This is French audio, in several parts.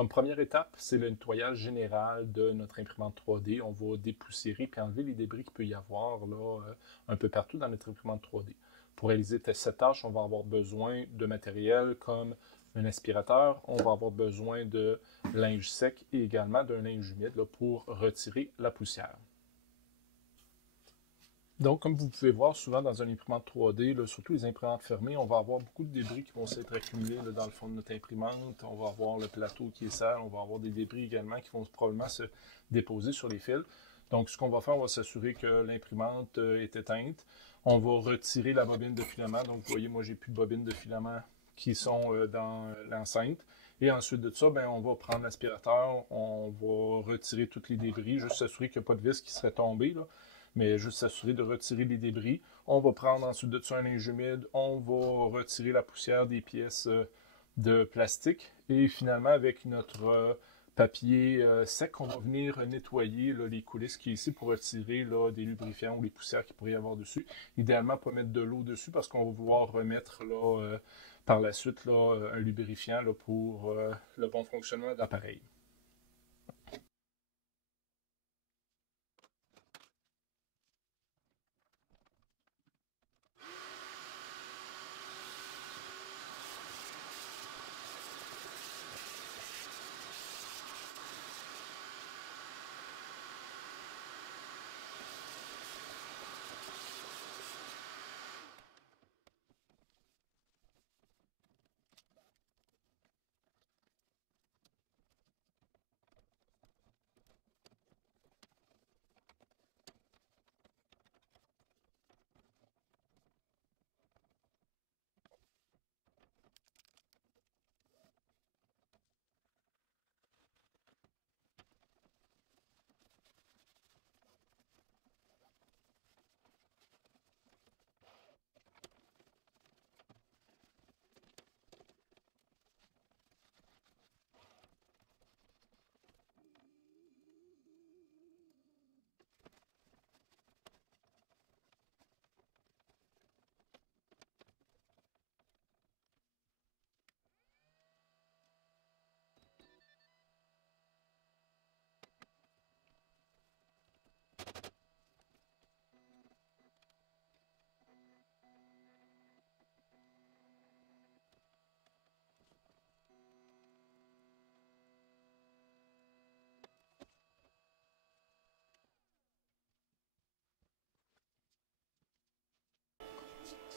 Comme première étape, c'est le nettoyage général de notre imprimante 3D. On va dépoussiérer puis enlever les débris qu'il peut y avoir là, un peu partout dans notre imprimante 3D. Pour réaliser cette tâche, on va avoir besoin de matériel comme un aspirateur, on va avoir besoin de linge sec et également d'un linge humide là, pour retirer la poussière. Donc, comme vous pouvez voir, souvent dans une imprimante 3D, là, surtout les imprimantes fermées, on va avoir beaucoup de débris qui vont s'être accumulés là, dans le fond de notre imprimante. On va avoir le plateau qui est sale, on va avoir des débris également qui vont probablement se déposer sur les fils. Donc, ce qu'on va faire, on va s'assurer que l'imprimante est éteinte. On va retirer la bobine de filament. Donc, vous voyez, moi, j'ai plus de bobines de filament qui sont dans l'enceinte. Et ensuite de ça, ben, on va prendre l'aspirateur, on va retirer tous les débris, juste s'assurer qu'il n'y a pas de vis qui serait tombée, là, mais juste s'assurer de retirer les débris. On va prendre ensuite de ça un linge humide, on va retirer la poussière des pièces de plastique et finalement avec notre papier sec, on va venir nettoyer là, les coulisses qui est ici pour retirer là, des lubrifiants ou les poussières qu'il pourrait y avoir dessus. Idéalement, pas mettre de l'eau dessus parce qu'on va vouloir remettre là, par la suite là, un lubrifiant là, pour le bon fonctionnement de l'appareil.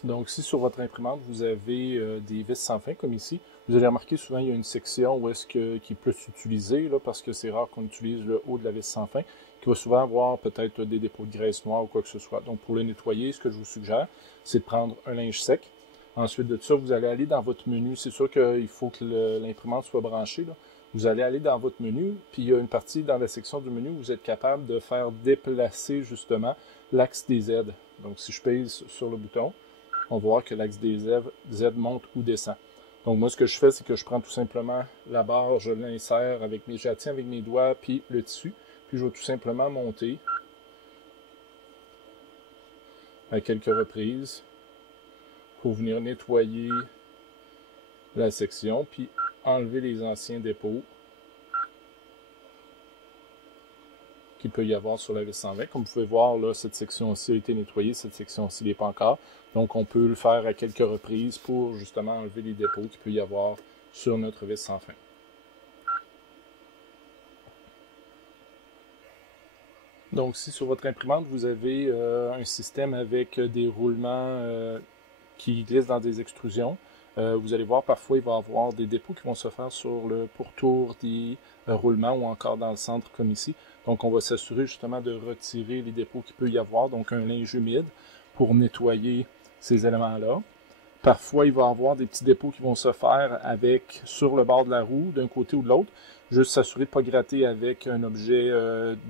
Donc, si sur votre imprimante, vous avez des vis sans fin, comme ici, vous allez remarquer souvent il y a une section où est-ce qui peut s'utiliser, là, parce que c'est rare qu'on utilise le haut de la vis sans fin, qui va souvent avoir peut-être des dépôts de graisse noire ou quoi que ce soit. Donc, pour le nettoyer, ce que je vous suggère, c'est de prendre un linge sec. Ensuite de ça, vous allez aller dans votre menu. C'est sûr qu'il faut que l'imprimante soit branchée, là. Vous allez aller dans votre menu, puis il y a une partie dans la section du menu où vous êtes capable de faire déplacer justement l'axe des Z. Donc, si je pèse sur le bouton, on va voir que l'axe des Z monte ou descend. Donc moi, ce que je fais, c'est que je prends tout simplement la barre, je l'insère avec je la tiens avec mes doigts, puis le tissu, puis je vais tout simplement monter à quelques reprises pour venir nettoyer la section, puis enlever les anciens dépôts qu'il peut y avoir sur la vis 120. Comme vous pouvez voir, là, cette section-ci a été nettoyée, cette section-ci n'est pas encore. Donc, on peut le faire à quelques reprises pour justement enlever les dépôts qu'il peut y avoir sur notre vis sans fin. Donc, si sur votre imprimante, vous avez un système avec des roulements qui glissent dans des extrusions, vous allez voir parfois il va y avoir des dépôts qui vont se faire sur le pourtour des roulements ou encore dans le centre comme ici. Donc on va s'assurer justement de retirer les dépôts qu'il peut y avoir, donc un linge humide pour nettoyer ces éléments-là. Parfois il va y avoir des petits dépôts qui vont se faire avec sur le bord de la roue d'un côté ou de l'autre. Juste s'assurer de ne pas gratter avec un objet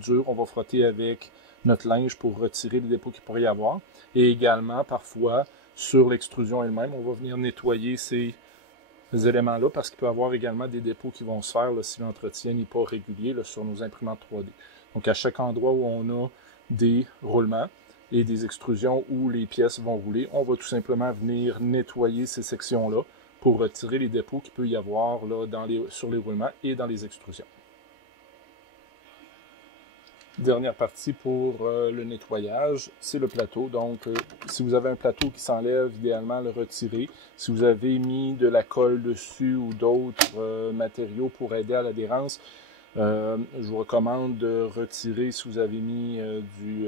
dur. On va frotter avec notre linge pour retirer les dépôts qu'il pourrait y avoir. Et également parfois sur l'extrusion elle-même, on va venir nettoyer ces éléments-là parce qu'il peut y avoir également des dépôts qui vont se faire là, si l'entretien n'est pas régulier là, sur nos imprimantes 3D. Donc à chaque endroit où on a des roulements et des extrusions où les pièces vont rouler, on va tout simplement venir nettoyer ces sections-là pour retirer les dépôts qu'il peut y avoir là, sur les roulements et dans les extrusions. Dernière partie pour le nettoyage, c'est le plateau. Donc, si vous avez un plateau qui s'enlève, idéalement le retirer. Si vous avez mis de la colle dessus ou d'autres matériaux pour aider à l'adhérence, je vous recommande de retirer, si vous avez mis du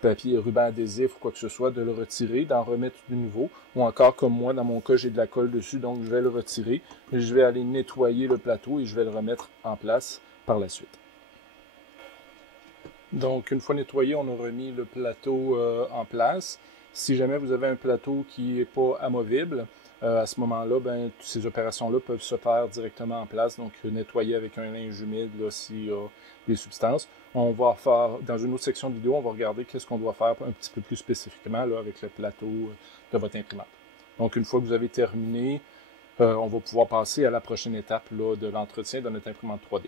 papier, ruban adhésif ou quoi que ce soit, de le retirer, d'en remettre du nouveau. Ou encore, comme moi, dans mon cas, j'ai de la colle dessus, donc je vais le retirer. Je vais aller nettoyer le plateau et je vais le remettre en place par la suite. Donc, une fois nettoyé, on a remis le plateau en place. Si jamais vous avez un plateau qui n'est pas amovible, à ce moment-là, ben, ces opérations-là peuvent se faire directement en place. Donc, nettoyer avec un linge humide s'il y a des substances. On va faire, dans une autre section de vidéo, on va regarder qu'est-ce qu'on doit faire un petit peu plus spécifiquement là, avec le plateau de votre imprimante. Donc, une fois que vous avez terminé, on va pouvoir passer à la prochaine étape là, de l'entretien de notre imprimante 3D.